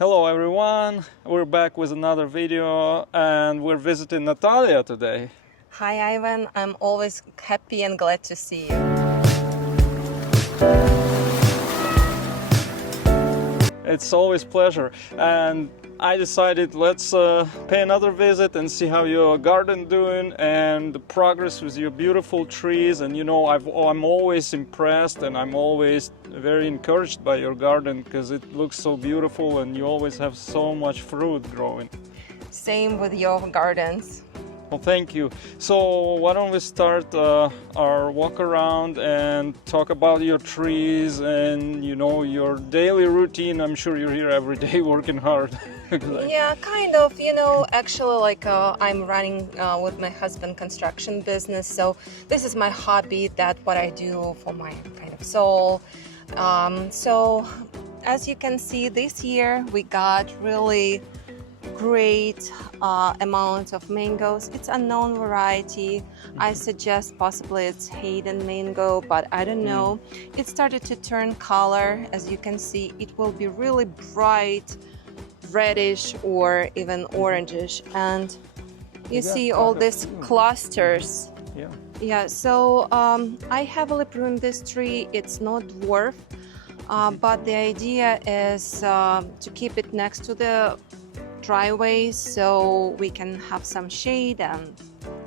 Hello everyone, we're back with another video and we're visiting Natalia today. Hi Ivan, I'm always happy and glad to see you. It's always pleasure, and I decided let's pay another visit and see how your garden doing and the progress with your beautiful trees. And you know, I'm always impressed and I'm always very encouraged by your garden because it looks so beautiful and you always have so much fruit growing. Same with your gardens. Well, thank you. So why don't we start our walk around and talk about your trees and, you know, your daily routine. I'm sure you're here every day working hard. Yeah, kind of, actually I'm running with my husband construction business. So this is my hobby, that's what I do for my kind of soul. So as you can see, this year we got really great amount of mangoes. It's a known variety. I suggest possibly it's Hayden mango, but I don't know. It started to turn color. As you can see, it will be really bright reddish or even orangish, and you see all these clusters. Yeah, so I heavily pruned this tree. It's not dwarf, but the idea is to keep it next to the driveway so we can have some shade and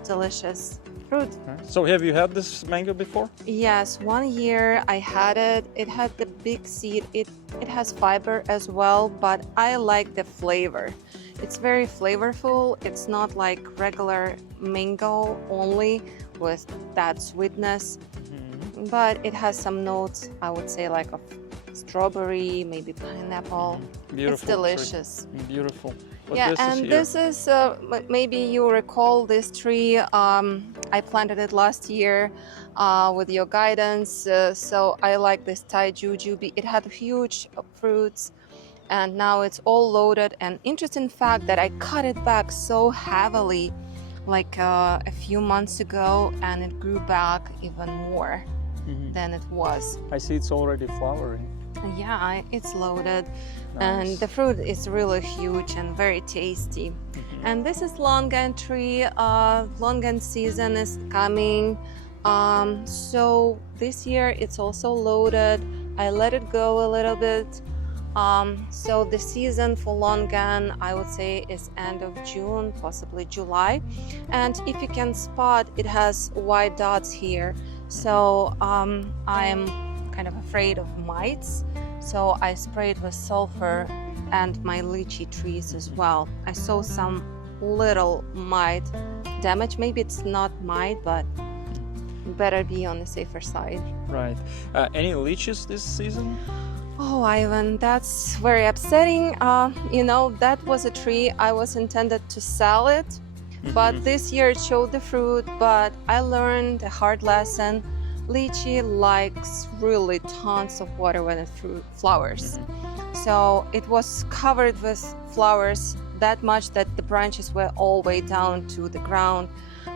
delicious fruit. So have you had this mango before? Yes, 1 year I had it. It had the big seed. It has fiber as well, but I like the flavor. It's very flavorful. It's not like regular mango only with that sweetness, but it has some notes, I would say, like of strawberry, maybe pineapple. Beautiful. It's delicious. Beautiful. But yeah, this is maybe you recall this tree. I planted it last year with your guidance. So I like this Thai jujube. It had huge fruits, and now it's all loaded. And interesting fact that I cut it back so heavily, like a few months ago, and it grew back even more than it was. I see it's already flowering. Yeah, it's loaded. Nice. And the fruit is really huge and very tasty. And this is longan tree. Longan season is coming. So this year it's also loaded. I let it go a little bit. So the season for longan, I would say, is end of June, possibly July. And if you can spot, it has white dots here. So I'm kind of afraid of mites. So I sprayed with sulfur and my lychee trees as well. I saw some little mite damage. Maybe it's not mite, but better be on the safer side. Right. Any lychees this season? Oh, Ivan, that's very upsetting. That was a tree I was intended to sell it, but this year it showed the fruit, but I learned a hard lesson. Lychee likes really tons of water when it flowers. So it was covered with flowers that much that the branches were all the way down to the ground.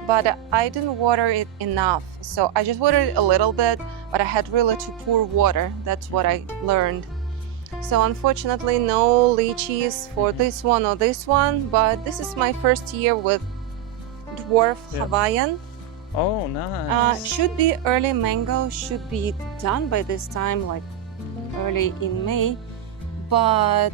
But I didn't water it enough. So I just watered it a little bit, but I had really to pour water. That's what I learned. So unfortunately, no lychees for this one or this one, but this is my first year with dwarf Hawaiian. Oh, nice. Should be early mango, should be done by this time, like early in May. But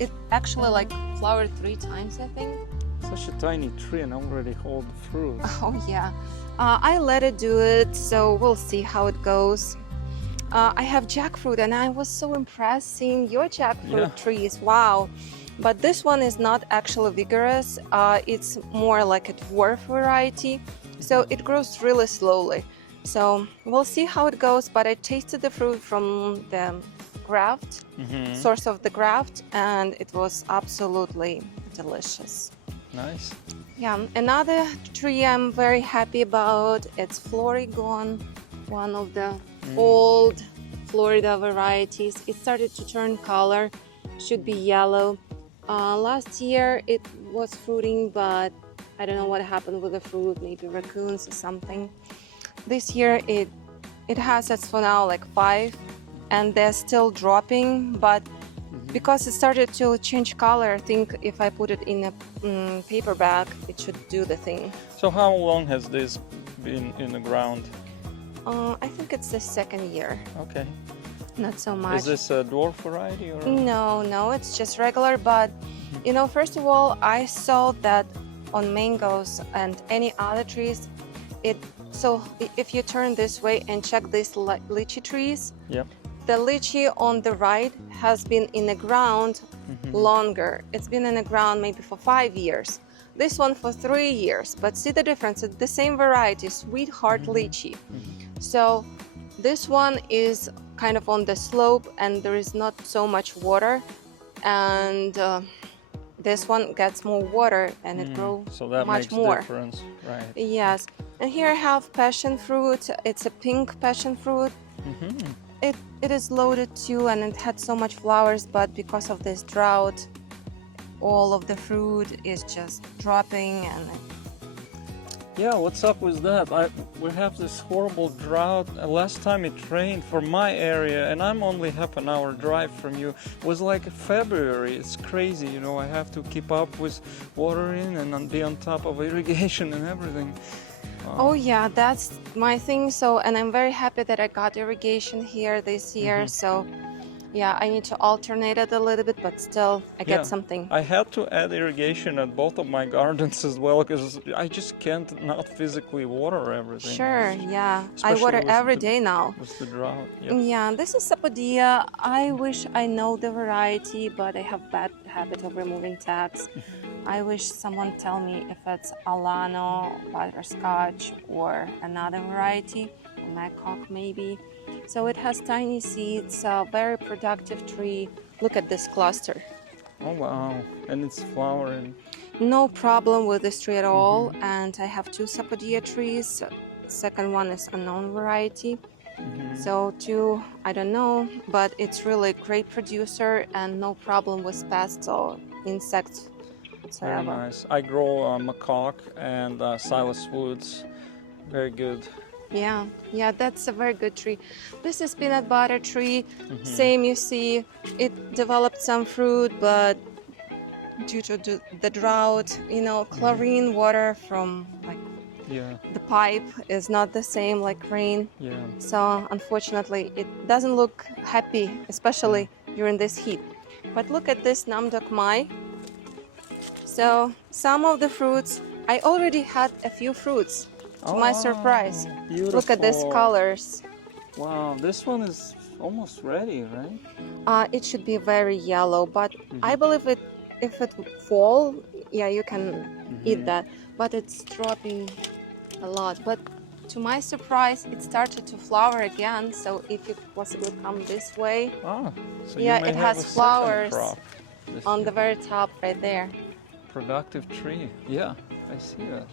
it actually like flowered 3 times, I think. Such a tiny tree and already hold fruit. Oh yeah. I let it do it, so we'll see how it goes. I have jackfruit, and I was so impressed seeing your jackfruit trees. Wow. But this one is not actually vigorous. It's more like a dwarf variety, so it grows really slowly. So we'll see how it goes, but I tasted the fruit from the graft, source of the graft, and it was absolutely delicious. Nice. Yeah, another tree I'm very happy about, it's Florigon, one of the old Florida varieties. It started to turn color, should be yellow. Last year it was fruiting, but I don't know what happened with the fruit, maybe raccoons or something. This year it has as for now like 5, and they're still dropping, but because it started to change color. I think if I put it in a paper bag, it should do the thing. So how long has this been in the ground? I think it's the second year. Okay. Not so much. Is this a dwarf variety or? No, it's just regular. But you know, first of all, I saw that on mangoes and any other trees, so if you turn this way and check these lychee trees, Yep. the lychee on the right has been in the ground longer. It's been in the ground maybe for 5 years. This one for 3 years. But see the difference? It's the same variety, sweetheart lychee. So this one is kind of on the slope and there is not so much water, and this one gets more water and it grows so that much makes more. Difference, right? Yes. And here I have passion fruit. It's a pink passion fruit. It is loaded too, and it had so much flowers, but because of this drought, all of the fruit is just dropping. And Yeah, what's up with that? We have this horrible drought. Last time it rained for my area, and I'm only half an hour drive from you, was like February. It's crazy, you know. I have to keep up with watering and be on top of irrigation and everything. Oh yeah, that's my thing. So, and I'm very happy that I got irrigation here this year. So yeah, I need to alternate it a little bit, but still I get something. I had to add irrigation at both of my gardens as well, because I just can't not physically water everything. Sure, yeah. I Especially water with every the- day now. With the drought. Yep. Yeah, this is Sapodilla. I wish I know the variety, but I have bad habit of removing tags. I wish someone tell me if it's Alano, butterscotch, or another variety, Macaque maybe. So it has tiny seeds, a very productive tree. Look at this cluster. Oh wow, and it's flowering. No problem with this tree at all. And I have 2 Sapodilla trees. Second one is unknown variety. So 2, I don't know, but it's really a great producer and no problem with pests or insects Very whatsoever. nice. I grow macaque and Silas woods. Very good. Yeah, that's a very good tree. This is peanut butter tree. Same, you see, it developed some fruit, but due to the drought, you know, chlorine water from like Yeah, the pipe is not the same like rain. yeah. So unfortunately, it doesn't look happy, especially during this heat. But look at this namdok mai. So some of the fruits, I already had a few fruits. To my surprise, look at these Beautiful. colors. Wow, this one is almost ready, right? It should be very yellow, but I believe if it would fall, yeah, you can eat that. But it's dropping a lot. But to my surprise, it started to flower again. So if you possibly come this way, Ah, so yeah, you may it have has a second flowers crop this on year. the very top right there. Productive tree. Yeah, I see that.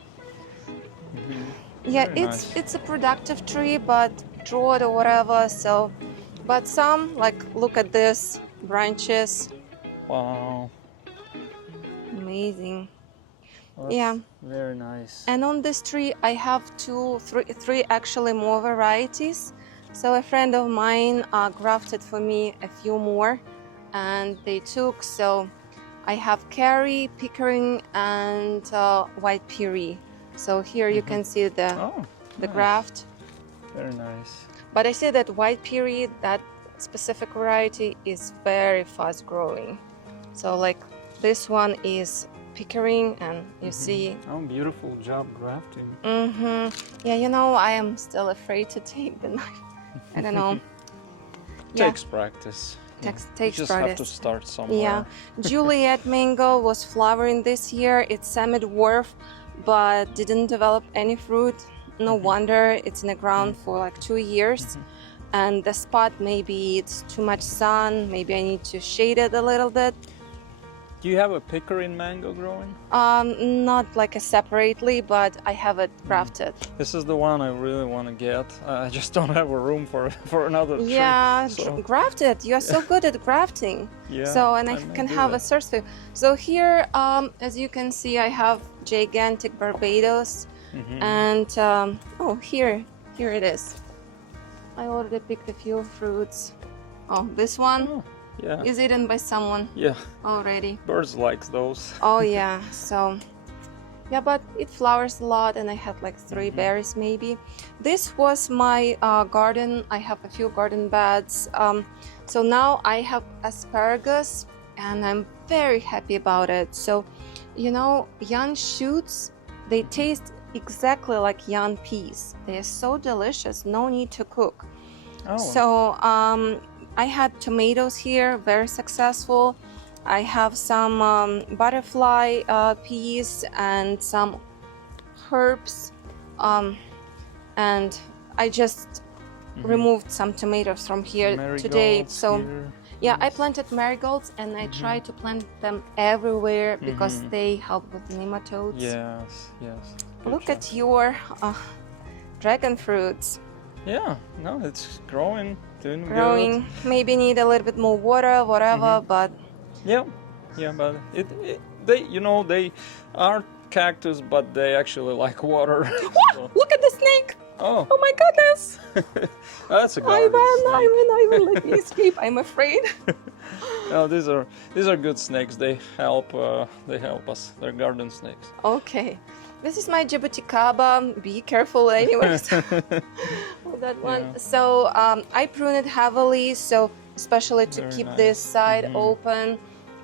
Yeah, Very it's a productive tree, but drought or whatever. So, but some like look at this branches, Wow. amazing. Well, that's Yeah. Very nice. And on this tree, I have three actually more varieties. So a friend of mine grafted for me a few more, and they took. So I have Carrie, Pickering, and White Peary. So here you can see the nice. graft. Very nice. But I see that White Peary, that specific variety, is very fast growing. So like this one is Pickering, and you see. Oh, beautiful job grafting. Yeah, you know, I am still afraid to take the knife. I don't know. Yeah. Takes practice. Takes you just practice. have to start somewhere. Yeah, Juliet mango was flowering this year. It's semi-dwarf, but didn't develop any fruit. No wonder, it's in the ground for like 2 years. And the spot, maybe it's too much sun, maybe I need to shade it a little bit. Do you have a Pickering mango growing? Not like a separately, but I have it grafted. This is the one I really want to get. I just don't have a room for another tree. Yeah, so- grafted. You are so good at grafting. Yeah, So, and I may can do have a that. source for you. So here, as you can see, I have gigantic Barbados, and oh, here it is. I already picked a few fruits. Oh, this one, Yeah. is eaten by someone Yeah. already. Birds like those. Oh yeah, so yeah, but it flowers a lot, and I had like 3 berries maybe. This was my garden. I have a few garden beds. So now I have asparagus, and I'm very happy about it. So, you know, young shoots, they taste exactly like young peas. They are so delicious, no need to cook. Oh. So I had tomatoes here, very successful. I have some butterfly peas and some herbs, and I just removed some tomatoes from here today. Marigolds So here. yeah, I Nice. planted marigolds, and I try to plant them everywhere because they help with nematodes. Yes, yes. Good Look job. at your dragon fruits Yeah, no, it's growing, doing growing. good. Maybe need a little bit more water, whatever, but Yeah, yeah, but they, you know, they are cactus, but they actually like water. So- look at the snake! Oh, Oh my goodness! that's a garden snake. Ivan, let me escape. I'm afraid. No, these are good snakes. They help us. They're garden snakes. Okay, this is my jabuticaba. Be careful, anyways, with that one. Yeah. So I prune it heavily, so especially to Very keep nice. this side open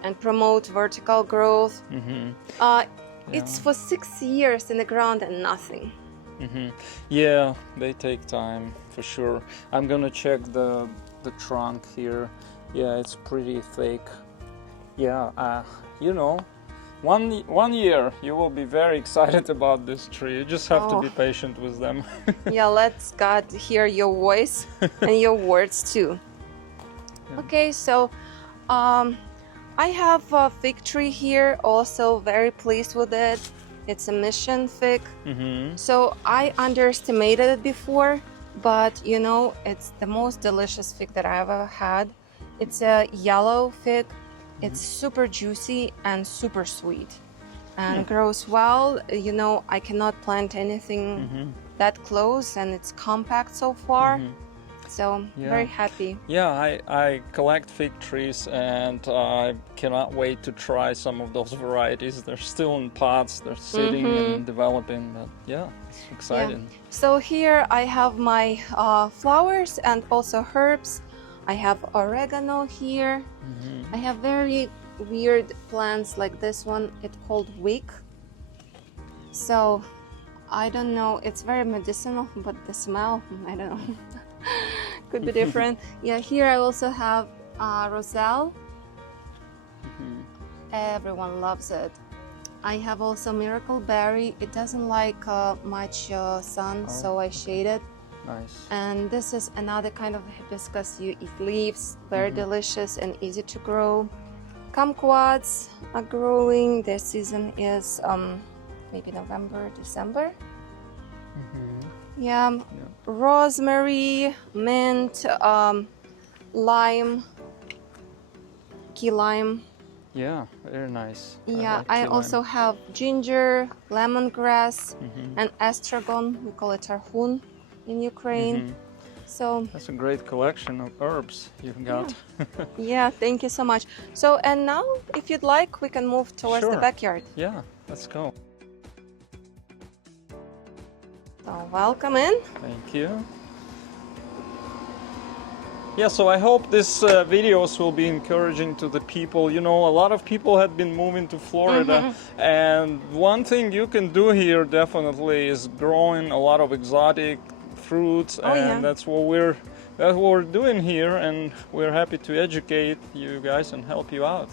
and promote vertical growth. It's for 6 years in the ground and nothing. Yeah, they take time for sure. I'm gonna check the trunk here. Yeah, it's pretty thick. Yeah, you know, one year you will be very excited about this tree. You just have to be patient with them. Yeah, let's God hear your voice and your words too. Okay, so I have a fig tree here, also very pleased with it. It's a mission fig. So I underestimated it before, but you know, it's the most delicious fig that I ever had. It's a yellow fig. It's super juicy and super sweet and grows well. You know, I cannot plant anything that close, and it's compact so far. So very happy. Yeah, I collect fig trees, and I cannot wait to try some of those varieties. They're still in pots, they're sitting and developing, but yeah, it's exciting. Yeah. So here I have my flowers and also herbs. I have oregano here. I have very weird plants like this one. It's called wick. So I don't know. It's very medicinal, but the smell, I don't know. Could be different. Yeah, here I also have roselle. Everyone loves it. I have also miracle berry. It doesn't like much sun, so I shade it. Nice. And this is another kind of hibiscus. You eat leaves, very delicious and easy to grow. Kumquats are growing. Their season is maybe November, December. Yeah, rosemary, mint, lime, key lime. Yeah, very nice. Yeah, like I key also lime. have ginger, lemongrass, and estragon. We call it tarhun in Ukraine. So That's a great collection of herbs you've got. yeah, thank you so much. So and now, if you'd like, we can move towards the Sure. backyard. Yeah, let's go. So welcome in. Thank you. Yeah, so I hope this videos will be encouraging to the people. You know, a lot of people had been moving to Florida, and one thing you can do here definitely is growing a lot of exotic fruits, and that's what we're doing here, and we're happy to educate you guys and help you out.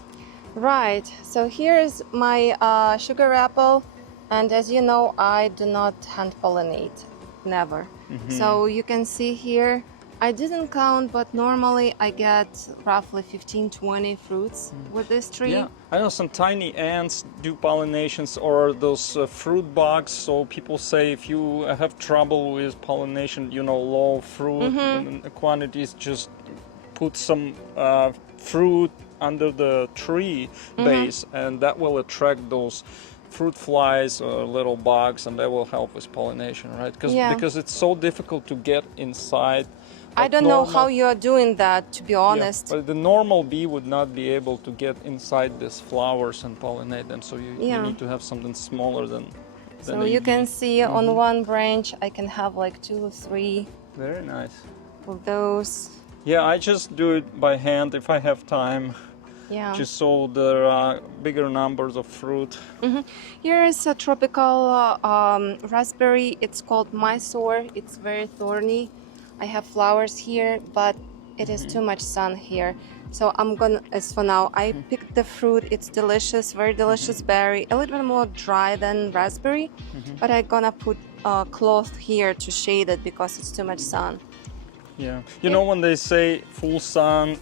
Right. So here is my sugar apple, and as you know, I do not hand pollinate, never. So you can see here. I didn't count, but normally I get roughly 15-20 fruits with this tree. Yeah, I know some tiny ants do pollinations, or those fruit bugs. So people say if you have trouble with pollination, you know, low fruit quantities, just put some fruit under the tree base, and that will attract those fruit flies or little bugs, and that will help with pollination, right? Because it's so difficult to get inside I don't know how you are doing that, to be honest. But the normal bee would not be able to get inside these flowers and pollinate them. So you need to have something smaller than so you can see on one branch I can have like 2 or 3. Very nice. Of those. Yeah, I just do it by hand if I have time. Yeah. Just so there are bigger numbers of fruit. Here is a tropical raspberry. It's called Mysore. It's very thorny. I have flowers here, but it is too much sun here. So I'm gonna, as for now, I picked the fruit. It's delicious, very delicious berry. A little bit more dry than raspberry, but I'm gonna put a cloth here to shade it because it's too much sun. Yeah. You know when they say full sun,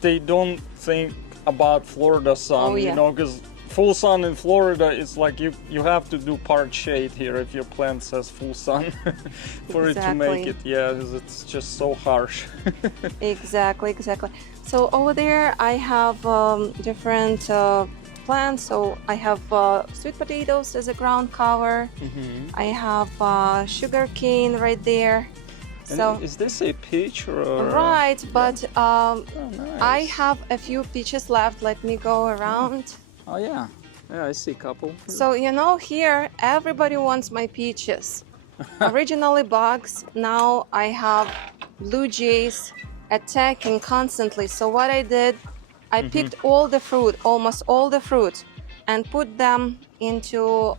they don't think about Florida sun, you know, because full sun in Florida is like you have to do part shade here if your plant says full sun for it to make it. Yeah, because it's just so harsh. Exactly. So over there I have different plants. So I have sweet potatoes as a ground cover. I have sugar cane right there. So is this a peach or right, but nice. I have a few peaches left. Let me go around. Oh yeah, I see a couple. So you know, here everybody wants my peaches. Originally bugs, now I have blue jays attacking constantly. So what I did, I picked all the fruit, almost all the fruit, and put them into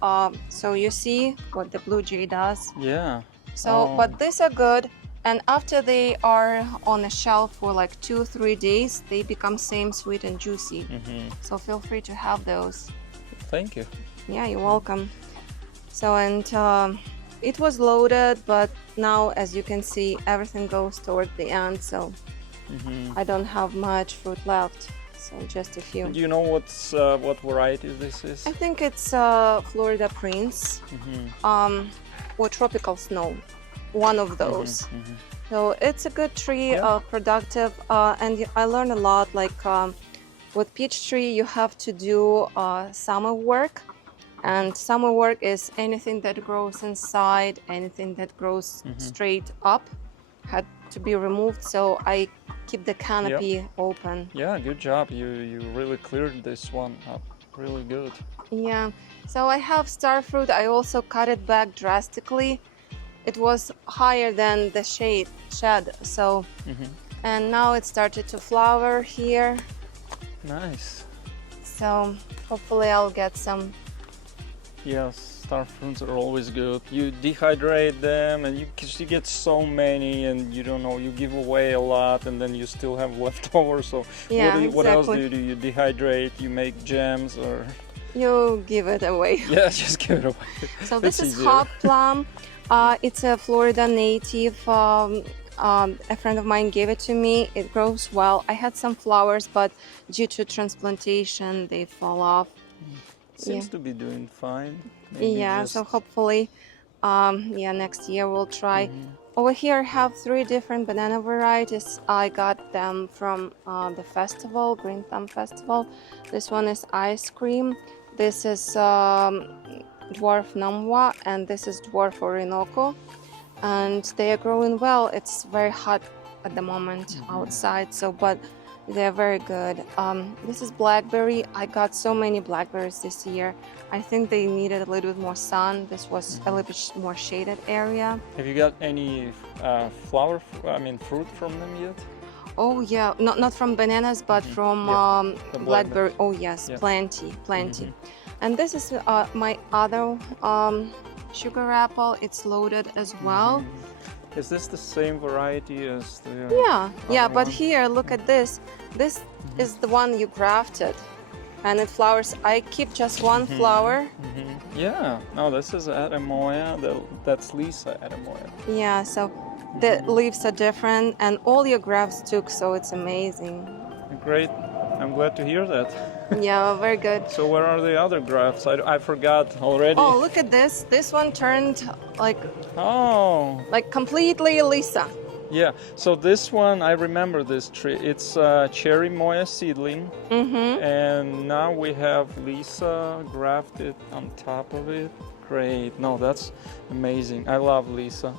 so you see what the blue jay does. Yeah. So but these are good. And after they are on a shelf for like 2-3 days, they become same sweet and juicy. So feel free to have those. Thank you. Yeah, you're welcome. So and it was loaded, but now as you can see, everything goes toward the end. So I don't have much fruit left. So just a few. Do you know what variety this is? I think it's Florida Prince or Tropical Snow. One of those. So it's a good tree, productive, and I learned a lot. Like with peach tree, you have to do summer work, and summer work is anything that grows inside, anything that grows straight up, had to be removed. So I keep the canopy open. Yeah, good job. You really cleared this one up. Really good. Yeah. So I have star fruit. I also cut it back drastically. It was higher than the shed, so and now it started to flower here. Nice. So hopefully I'll get some. Yes, star fruits are always good. You dehydrate them, and you get so many, and you don't know, you give away a lot, and then you still have leftovers. So what else do you do? You dehydrate, you make jams, or you give it away. Yeah, just give it away. So this is hog plum. It's a Florida native. A friend of mine gave it to me. It grows well. I had some flowers, but due to transplantation, they fall off. Seems to be doing fine. So hopefully, next year we'll try. Over here I have 3 different banana varieties. I got them from the festival, Green Thumb Festival. This one is ice cream. This is dwarf Namwa, and this is dwarf Orinoco, and they are growing well. It's very hot at the moment outside, so but they're very good. This is blackberry. I got so many blackberries this year. I think they needed a little bit more sun. This was a little bit more shaded area. Have you got any fruit from them yet? Oh yeah, not from bananas, but from blackberry. Oh yes, plenty. And this is my other sugar apple. It's loaded as well. Is this the same variety as the but here, look at this. This is the one you grafted, and it flowers. I keep just one flower. Yeah, no, this is Adamoya. That's Lisa Adamoya. Yeah, so the leaves are different, and all your grafts took, so it's amazing. Great. I'm glad to hear that. Yeah, very good. So where are the other grafts? I forgot already. Oh, look at this. This one turned like completely Lisa. Yeah, so this one, I remember this tree. It's cherry moya seedling. And now we have Lisa grafted on top of it. Great. No, that's amazing. I love Lisa.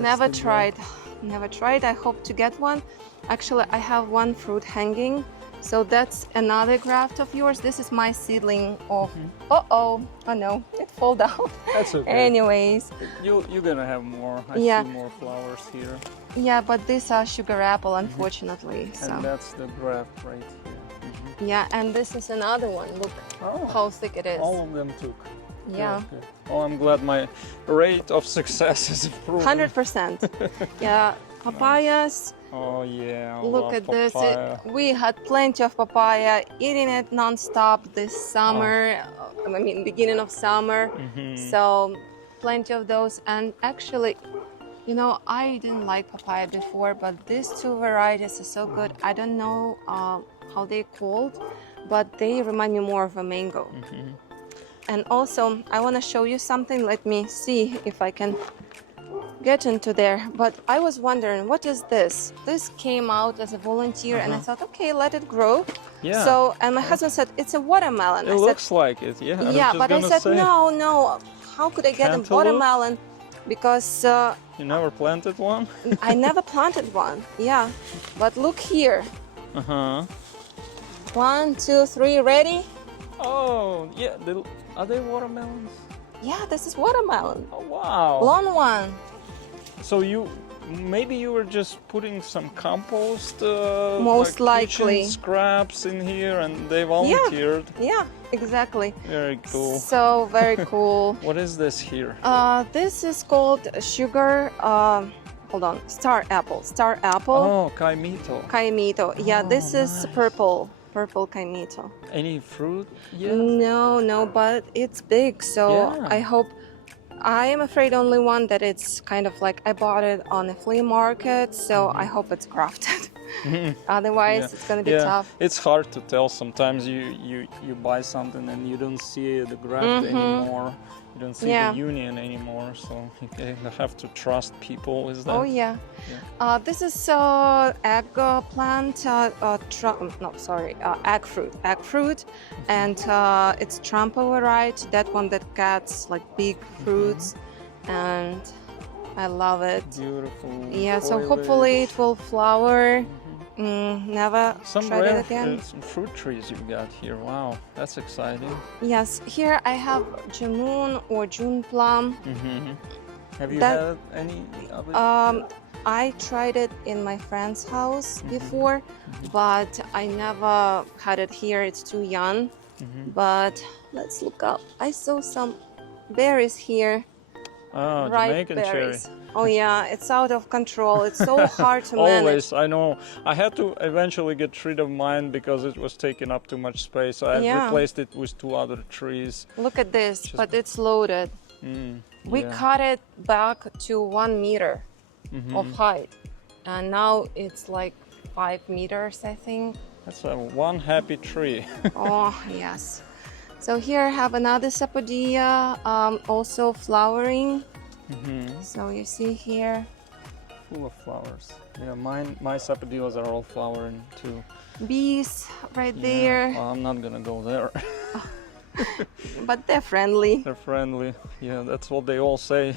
Never tried never tried. I hope to get one. Actually, I have one fruit hanging. So that's another graft of yours. This is my seedling of, oh no, it fall down. That's okay. Anyways. You're gonna have more. I Yeah. see more flowers here. Yeah, but these are sugar apple, unfortunately. So. And that's the graft right here. Yeah, and this is another one. Look how thick it is. All of them took. Yeah. Good. Oh, I'm glad my rate of success is improving. 100%. Yeah, papayas. Oh yeah. I Look love at papaya. this. We had plenty of papaya, eating it non-stop this summer. I mean, beginning of summer. So plenty of those. And actually, you know, I didn't like papaya before, but these two varieties are so good. I don't know how they're called, but they remind me more of a mango. And also, I want to show you something. Let me see if I can get into there. But I was wondering, what is this? This came out as a volunteer, and I thought, okay, let it grow. Yeah. So, and my husband said, it's a watermelon. It looks like it, yeah. Yeah, but I said, no, how could I get a Cantaloupe? watermelon? Because You never planted one? I never planted one. Yeah, but look here. 1, 2, 3, ready? Oh, yeah. Are they watermelons? Yeah, this is watermelon. Oh, wow. Long one. So maybe you were just putting some compost, Most like kitchen likely. scraps in here, and they volunteered. Yeah, exactly. Very cool. So very cool. What is this here? This is called sugar. Hold on, star apple. Star apple. Oh, kaimito. Kaimito. Yeah, this is nice. purple kaimito. Any fruit yet? No, but it's big. So Yeah. I hope. I am afraid only one that it's kind of like I bought it on a flea market. So I hope it's grafted. Otherwise, it's gonna be tough. It's hard to tell. Sometimes you buy something and you don't see the graft anymore. You don't see the union anymore. So you have to trust people. Is that? Oh yeah. This is eggplant. Egg fruit, and it's Trumpo variety. That one that gets like big fruits, and I love it. Beautiful. Yeah. So hopefully it will flower. Never Some tried rare it again. some fruit trees you got here. Wow, that's exciting. Yes. Here I have Jamun or June plum. Have you That- had any of it? I tried it in my friend's house before, but I never had it here. It's too young. But let's look up. I saw some berries here. Oh, Ripe Jamaican berries. cherry. Oh yeah, it's out of control. It's so hard to manage. Always, I know. I had to eventually get rid of mine because it was taking up too much space. I replaced it with 2 other trees. Look at this, but it's loaded. We cut it back to 1 meter of height, and now it's like 5 meters, I think. That's one happy tree. Oh yes. So here I have another Sapodilla, also flowering. So you see here. Full of flowers. Yeah, my sapodillas are all flowering too. Bees right there, Well, I'm not gonna go there. but they're friendly. They're friendly. Yeah, that's what they all say.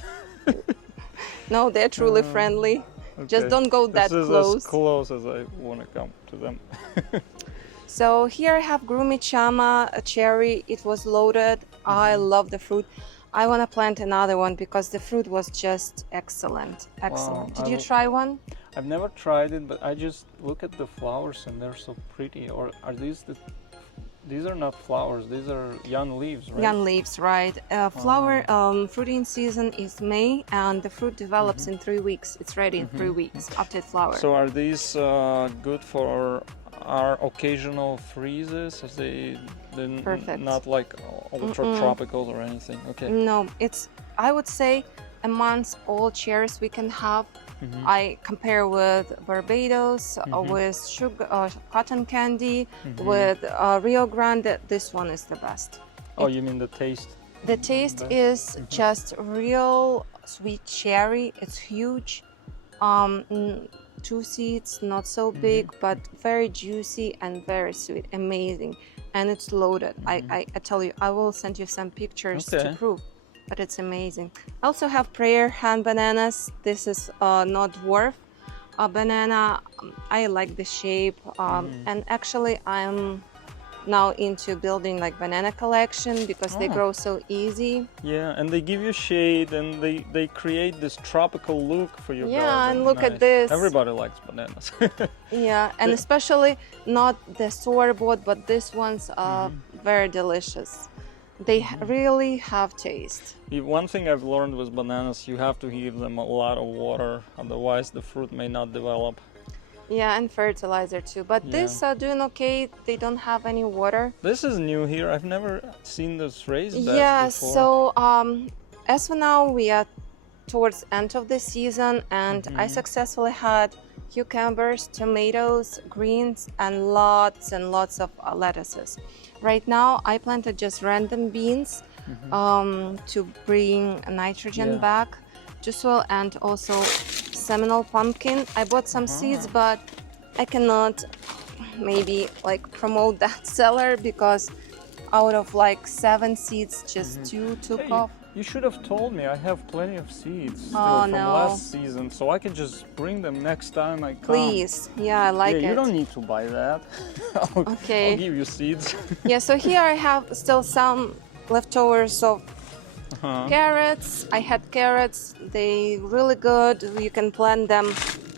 No, they're truly friendly. Just Okay. don't go that This is close. as close as I want to come to them. So here I have Grumichama, a cherry. It was loaded. I love the fruit. I want to plant another one because the fruit was just excellent. Excellent. Did you try one? I've never tried it, but I just look at the flowers and they're so pretty. Or are these these are not flowers, these are young leaves, right? Young leaves, right? Flower fruiting season is May, and the fruit develops in 3 weeks. It's ready in 3 weeks after it flowers. So are these good for our occasional freezes? As they're Perfect. not like ultra tropical or anything? Okay. No, it's, I would say, amongst all cherries we can have, I compare with Barbados, with sugar, cotton candy, with Rio Grande. This one is the best. Oh, you mean the taste? The taste is just real sweet cherry. It's huge. 2 seeds, not so big, but very juicy and very sweet. Amazing. And it's loaded. I tell you, I will send you some pictures to prove. But it's amazing. I also have prayer hand bananas. This is not dwarf, a banana. I like the shape, and actually I'm now into building like banana collection because they grow so easy. Yeah, and they give you shade, and they create this tropical look for your garden. Yeah, and look Nice. at this. Everybody likes bananas. Yeah, and especially not the store-bought, but these ones are very delicious. They really have taste. One thing I've learned with bananas, you have to give them a lot of water, otherwise the fruit may not develop. Yeah, and fertilizer too. But these are doing okay. They don't have any water. This is new here. I've never seen this raised beds Yeah, before. so as for now, we are towards end of the season, and I successfully had cucumbers, tomatoes, greens, and lots of lettuces. Right now, I planted just random beans to bring nitrogen back to soil, and also Seminole pumpkin. I bought some seeds, but I cannot maybe like promote that seller because out of like 7 seeds, just 2 took off. You should have told me. I have plenty of seeds still from no. last season, so I can just bring them next time I come. Please, yeah, I like it. You don't need to buy that. Okay. I'll give you seeds. Yeah, so here I have still some leftovers of carrots. I had carrots. They really good. You can plant them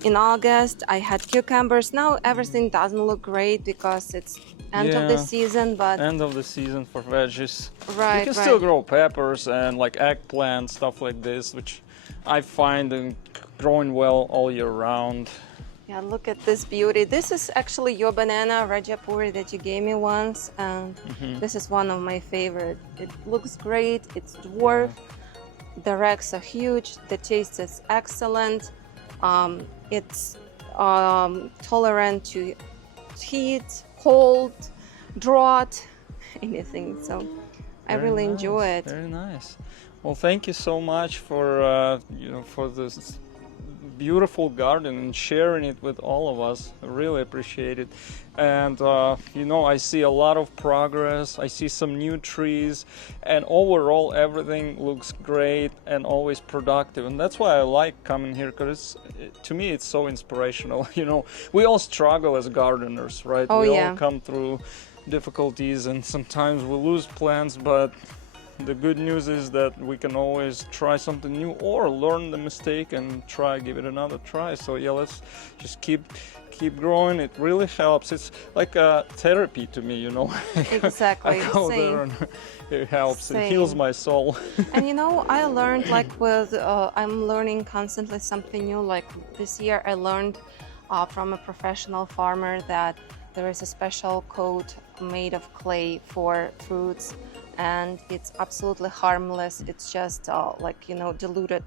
in August. I had cucumbers. Now everything doesn't look great because it's end of the season, but end of the season for veggies. Right, You can still grow peppers and like eggplant, stuff like this, which I find growing well all year round. yeah, look at this beauty. This is actually your banana Rajapuri that you gave me once, and this is one of my favorite. It looks great. It's dwarf. The racks are huge. The taste is excellent. It's tolerant to heat, cold, drought, anything. So I really enjoy it. Very nice. Well, thank you so much for for this beautiful garden and sharing it with all of us. I really appreciate it. And I see a lot of progress. I see some new trees, and overall everything looks great and always productive. And that's why I like coming here, because to me it's so inspirational. We all struggle as gardeners, right? We all come through difficulties, and sometimes we lose plants, but the good news is that we can always try something new or learn the mistake and give it another try. So yeah, let's just keep growing. It really helps. It's like a therapy to me, Exactly. I go there and it helps. It heals my soul. And I learned I'm learning constantly something new. Like this year I learned from a professional farmer that there is a special coat made of clay for fruits, and it's absolutely harmless. It's just diluted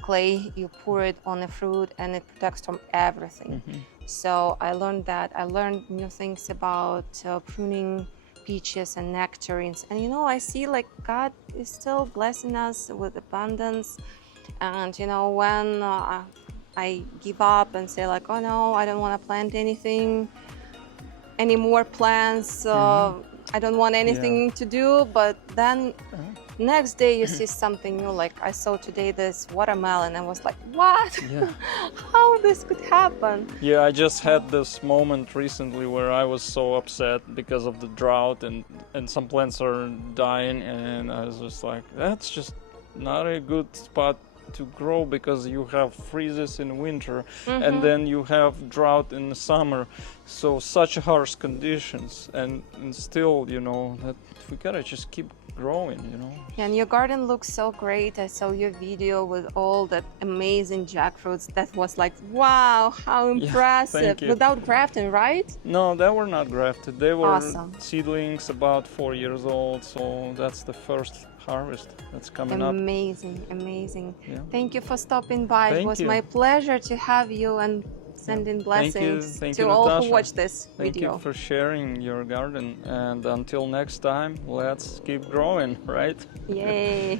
clay. You pour it on the fruit and it protects from everything. So I learned that. I learned new things about pruning peaches and nectarines. And I see like God is still blessing us with abundance. And when I give up and say like, oh no, I don't want to plant any more plants. I don't want anything to do, but then next day you see something new. Like I saw today this watermelon, and I was like, what? How this could happen? Yeah, I just had this moment recently where I was so upset because of the drought, and some plants are dying, and I was just like, that's just not a good spot to grow, because you have freezes in winter and then you have drought in the summer, so such harsh conditions, and still that we gotta just keep growing. Yeah, and your garden looks so great. I saw your video with all that amazing jackfruits. That was like, wow, how impressive. Thank you. Without grafting, right? No, they were not grafted. They were awesome. Seedlings about 4 years old, so that's the first harvest that's coming up. Amazing. Yeah. Thank you for stopping by. It was my pleasure to have you, and sending blessings to all Natasha. who watch this Thank video. you for sharing your garden, and until next time, let's keep growing, right? Yay.